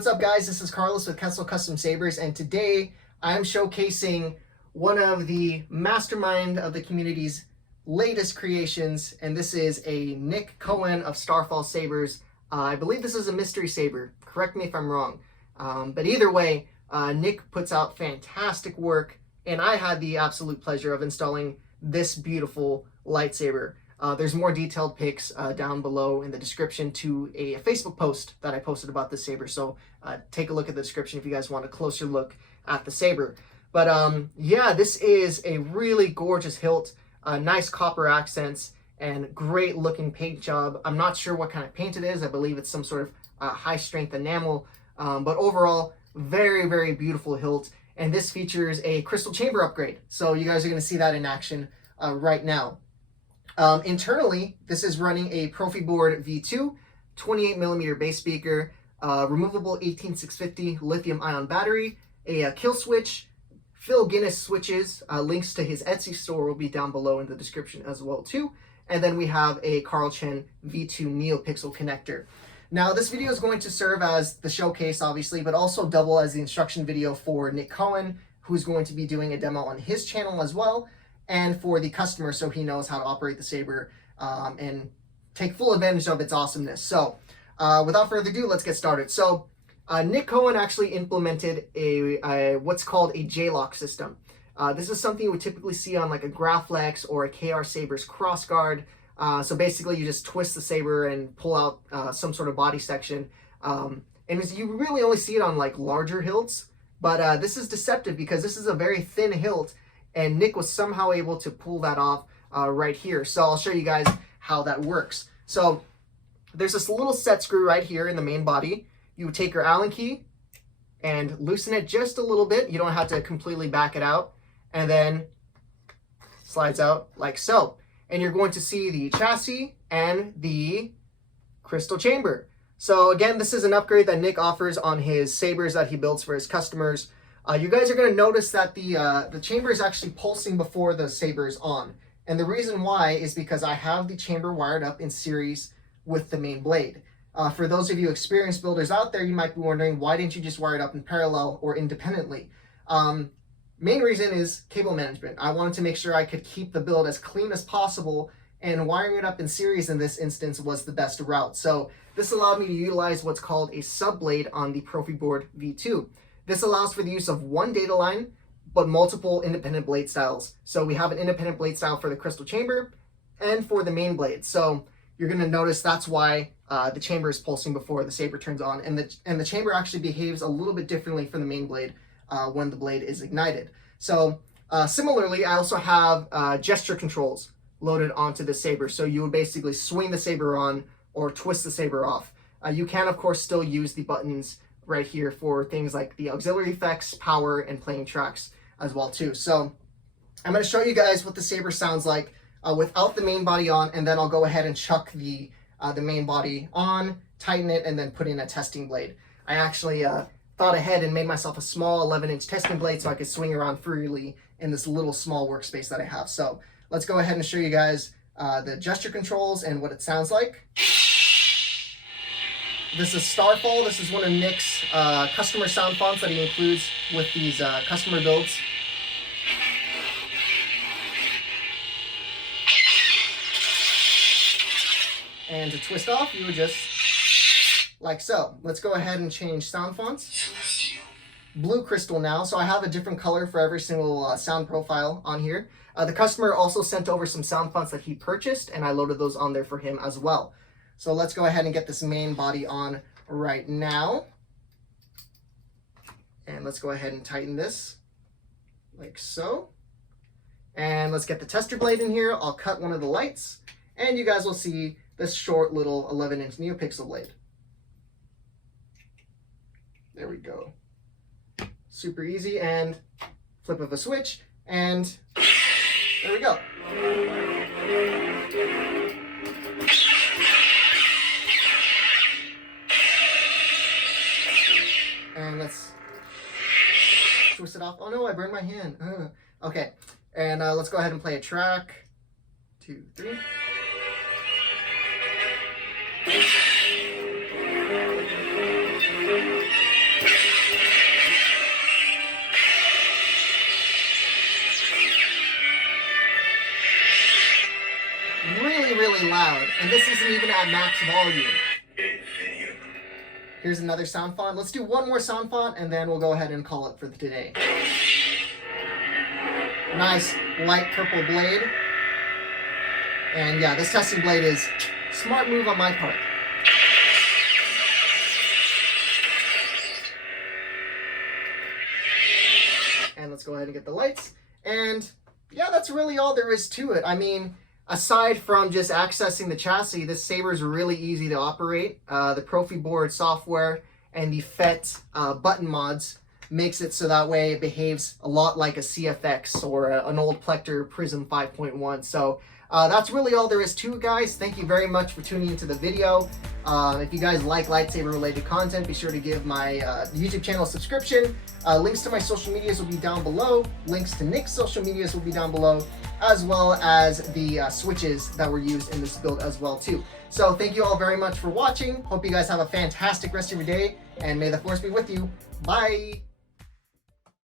what's up guys? This is Carlos with Kessel Custom Sabers, and today I'm showcasing one of the mastermind of the community's latest creations, and this is a Nick Cohen of StarFall Sabers. I believe this is a mystery saber. Correct me if I'm wrong. But either way, Nick puts out fantastic work, and I had the absolute pleasure of installing this beautiful lightsaber. There's more detailed pics down below in the description to a Facebook post that I posted about this saber, so take a look at the description if you guys want a closer look at the saber. But yeah, this is a really gorgeous hilt, nice copper accents, and great looking paint job. I'm not sure what kind of paint it is. I believe it's some sort of high strength enamel, but overall, very, very beautiful hilt. And this features a crystal chamber upgrade, so you guys are going to see that in action right now. Internally, this is running a Proffieboard V2, 28mm bass speaker, removable 18650 lithium-ion battery, a kill switch, Phil Guinness switches. Links to his Etsy store will be down below in the description as well too. And then we have a Carl Chen V2 NeoPixel connector. Now this video is going to serve as the showcase obviously, but also double as the instruction video for Nick Cohen, who's going to be doing a demo on his channel as well, and for the customer, so he knows how to operate the saber and take full advantage of its awesomeness. So without further ado, let's get started. So Nick Cohen actually implemented a what's called a J-lock system. This is something you would typically see on like a Graflex or a KR Sabers crossguard. So basically you just twist the saber and pull out some sort of body section. And you really only see it on like larger hilts, but this is deceptive because this is a very thin hilt, and Nick was somehow able to pull that off right here. So I'll show you guys how that works. So there's this little set screw right here in the main body. You would take your Allen key and loosen it just a little bit. You don't have to completely back it out. And then slides out like so. And you're going to see the chassis and the crystal chamber. So again, this is an upgrade that Nick offers on his sabers that he builds for his customers. You guys are going to notice that the chamber is actually pulsing before the saber is on. And the reason why is because I have the chamber wired up in series with the main blade. For those of you experienced builders out there, you might be wondering, why didn't you just wire it up in parallel or independently? Main reason is cable management. I wanted to make sure I could keep the build as clean as possible, and wiring it up in series in this instance was the best route. So this allowed me to utilize what's called a sub-blade on the Proffieboard V2. This allows for the use of one data line, but multiple independent blade styles. So we have an independent blade style for the crystal chamber and for the main blade. So you're going to notice that's why the chamber is pulsing before the saber turns on, and the chamber actually behaves a little bit differently from the main blade when the blade is ignited. So similarly, I also have gesture controls loaded onto the saber. So you would basically swing the saber on or twist the saber off. You can of course still use the buttons right here for things like the auxiliary effects, power, and playing tracks as well too. So I'm going to show you guys what the saber sounds like without the main body on, and then I'll go ahead and chuck the main body on, tighten it, and then put in a testing blade. I actually thought ahead and made myself a small 11-inch testing blade so I could swing around freely in this little small workspace that I have. So let's go ahead and show you guys the gesture controls and what it sounds like. This is StarFall. This is one of Nick's customer sound fonts that he includes with these customer builds. And to twist off, you would just like so. Let's go ahead and change sound fonts. Blue crystal now, so I have a different color for every single sound profile on here. The customer also sent over some sound fonts that he purchased, and I loaded those on there for him as well. So let's go ahead and get this main body on right now. And let's go ahead and tighten this like so. And let's get the tester blade in here. I'll cut one of the lights, and you guys will see this short little 11-inch NeoPixel blade. There we go. Super easy, and flip of a switch, and there we go. And let's twist it off. Oh no, I burned my hand. Okay, and let's go ahead and play a track. 2, 3. really, really loud. And this isn't even at max volume. Here's another sound font. Let's do one more sound font and then we'll go ahead and call it for today. Nice light purple blade. And yeah, this testing blade is a smart move on my part. And let's go ahead and get the lights. And yeah, that's really all there is to it. I mean, aside from just accessing the chassis, this saber is really easy to operate. The Proffieboard software and the FET button mods makes it so that way it behaves a lot like a CFX or an old Plector Prism 5.1. So that's really all there is to it, guys. Thank you very much for tuning into the video. If you guys like lightsaber related content, be sure to give my YouTube channel a subscription. Links to my social medias will be down below. Links to Nick's social medias will be down below, as well as the switches that were used in this build as well too. So thank you all very much for watching. Hope you guys have a fantastic rest of your day, and may the force be with you. Bye!